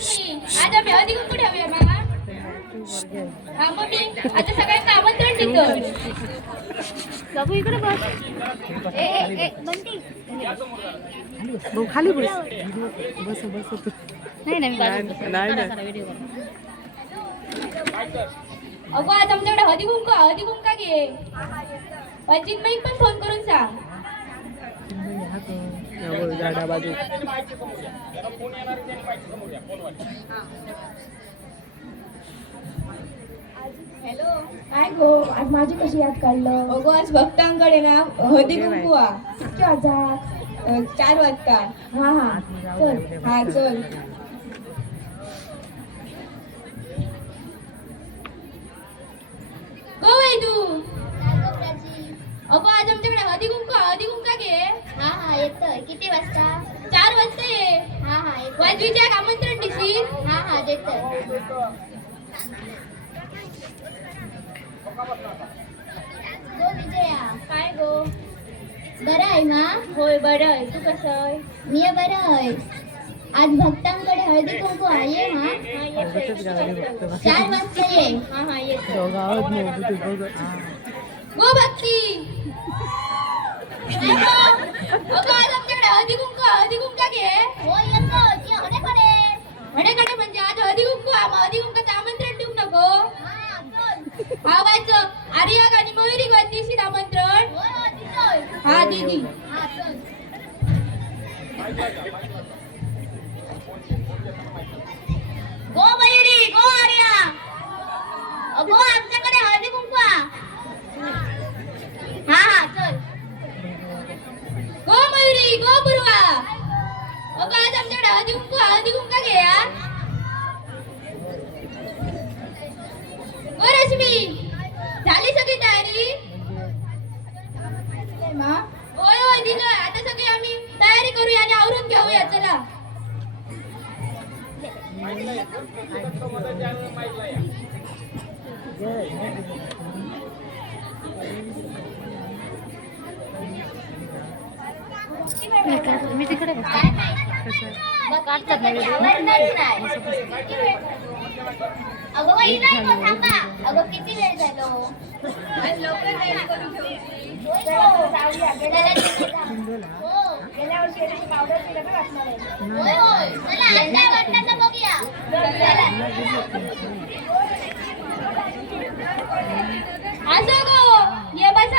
आज आम्ही हळदी कुंकू ठेवूया मामा. हा मग मी आता सगळ्यांना आमंत्रण देतो. बाबू इकडे बस. बंटी भाऊ खाली बस. बस बस तू. नाही नाही व्हिडिओ. अगो आज आमच्याकडे हळदी कुंका घे. अजित बाई पण फोन करून सांग. बाजू हॅलो काय गो आज माझी कशी याद काढलं. अगो आज भक्तांकडे ना हळदी कुंकू किती वाजता. 4 वाजता. हा हा चल. हा चल. गो बाई तू. अगो आज आमच्याकडे हळदी कुंका घे. हा हा येतोय. किती वाजता? 4 वाजता ये. हा हा येतोय. वाजवीच्या आमंत्रण देशील. हा हा देतोय. गो विजया काय गो. बरं आहे ना? होय बरं आहे. तू कसं आहे. मी बरं आहे. आज भक्तांकडे हळदी कुंकू आहे हा. 4 वाजता ये. हा हा येतो. दोघं गो भक्ती. काय गं? अगं आज आमच्याकडे हळदी कुंका घे. हो येतो. ती हडेकडे. हडेकडे म्हणजे आज हळदी कुंकाचं आमंत्रण देऊ नको. हा चल. हा वाच. आर्यक आणि मयुरी देशील आमंत्रण. हो हो देतोय. हा दीदी. हा चल. गो मयुरी गो आर्या. अगो आमच्याकडे हळदी कुंकू हा हा चल. गो मयुरी गो पूर्वा. अगं आज आमच्याकडे हळदी कुंका घे या. गो रश्मी झाली सगळी तयारी. होय होय दिलं. आता सगळी आम्ही तयारी करूया आणि आवरून घेऊया. चला. मी तिकडे काढतात अगं बाई नाही तो थांबा. अगं किती वेळ झालो. होय होय चला आज काय वाटतं तर बघूया. असं गो ये बसा.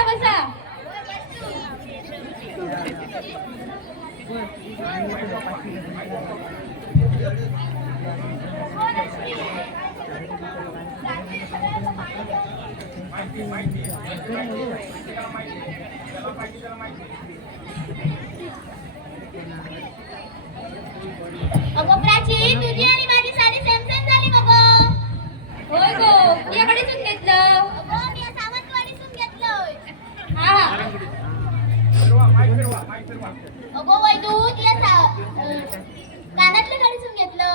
अगं प्राची तुझी आणि माझी साडी सेम झाली बाबा. होय गो तुझ्याकडेच घेतलं. अगं मी सावंतवाडीतून घेतलोय. हा हा. अगो बाई तू तुझ्या कानातल्या गाडीतून घेतलं.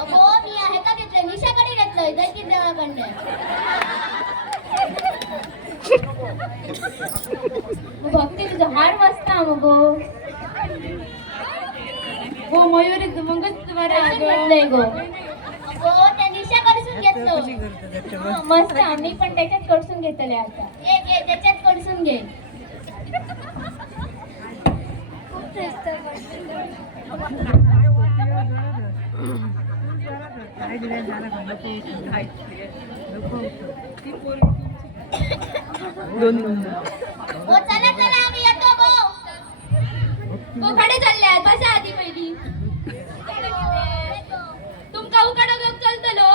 अगो मी आहे का घेतलंय. निशाकडे घेतलंय. दैकित जवळकडनं. भक्ती तुझं हार मस्त गो. गो मयुरी मगच म्हटलंय गो. अगो त्या निशाकडसून घेतलं. मस्त. आम्ही पण त्याच्यात कडसून घेतले आता. घे त्याच्यात कडसून घे. हो चला चला आम्ही येतो गो. गो कडे चालल्यात. बसा आधी पहिली. तुमका उकडं घेऊन चलतलो.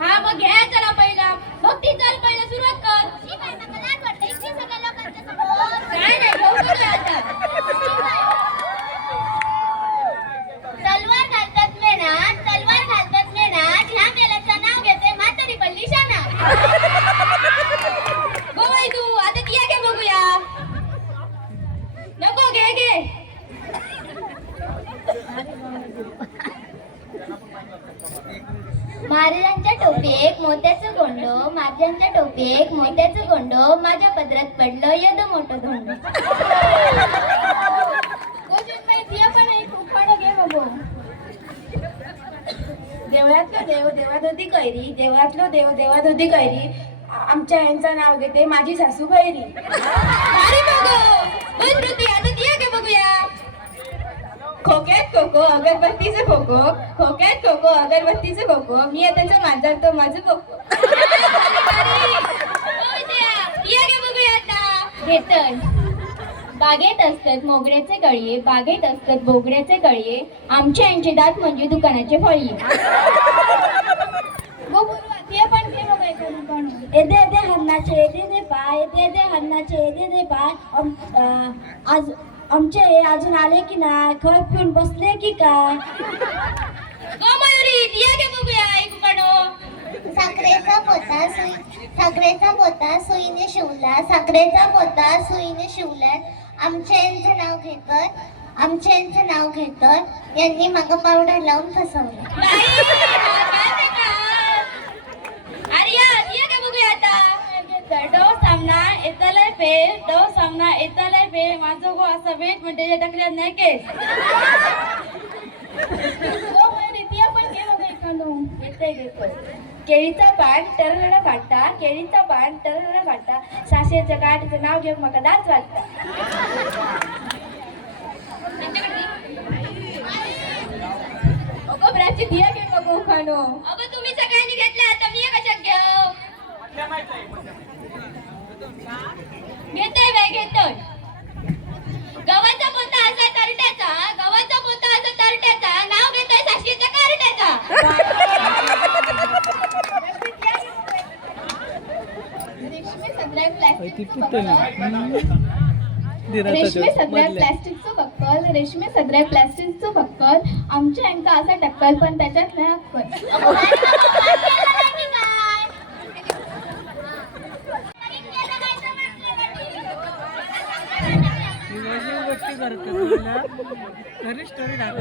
हा मग घ्या. चला पहिला भक्ती चल. पहिला सुरुवात कर. काय नाही घेऊ आता. तलवार घालतात मेनात ह्या मेलाचं नाव घेते म्हातारी पण निशाणा. गो बाई तू आता ती घे बघूया. नको घे. महाराजांच्या टोपीत मोत्याचं गोंड. माझ्यांच्या टोपीत मोत्याचं गोंड. माझ्या पदरात पडलं यद मोठं धोंड. गोजून बाई कैरी, देवातलो देव देवात होती कैरी. आमच्या यांचं नाव घेते माझी सासू कैरी. अरे बघ कृती, आता ती आहे का बघूया. खोक्यात कोको अगरबत्तीचं खोको, खोक्यात कोको अगरबत्तीचं खोको, मी आहे त्याचं माझं तो माझं कोको. बघूया आता. घेतोय. बागेत असतात मोगऱ्याचे कळये, बागेत असतात बोगऱ्याचे कळये, आमच्या यांचे दात म्हणजे दुकानाचे फळये. पण घे पण येते येते हन्नाचे येते ते पाय, येते येते हन्नाचे येते ते पाय. आज आमचे हे अजून आले की नाही, खय पिऊन बसले की काय. साखरेचा पोता सुईने शिवला, साखरेचा पोता सुईने शिवला. आमच्या यांचं नाव घेतोय, आमच्या यांचं नाव घेतोय, यांनी मग पावडर लावून फसवलं. डो सामना येतालाय फेर, डो सामना येतालाय फेर, माझं गो असा वेट म्हणजे टाकल्या नाही केस. केळीचा पान टरगडा फाटा, केळीचा पान टरगडा फाटा, सासेच्या काठीचं नाव घेऊन मला दात वाटतं. अगो ब्राची दिया घे बघू खानो. अगं तुम्ही सगळ्यांनी घेतल्या आता मी कशात घेऊ. घेतोय बाय घेतोय. गव्हाचा पोता असा तरट्याचा, गव्हाचा पोता असा तरट्याचा, नाव घेतोय साशीच्या कारट्याचा. रेशमी सगळ्या प्लास्टिकचं बक्कल, रेशमी सगळ्या प्लास्टिकचं बक्कल, आमच्या यांका असा टक्कल पण त्याच्यात नाही अक्कल. गोष्टी करतो. स्टोरी दाखव.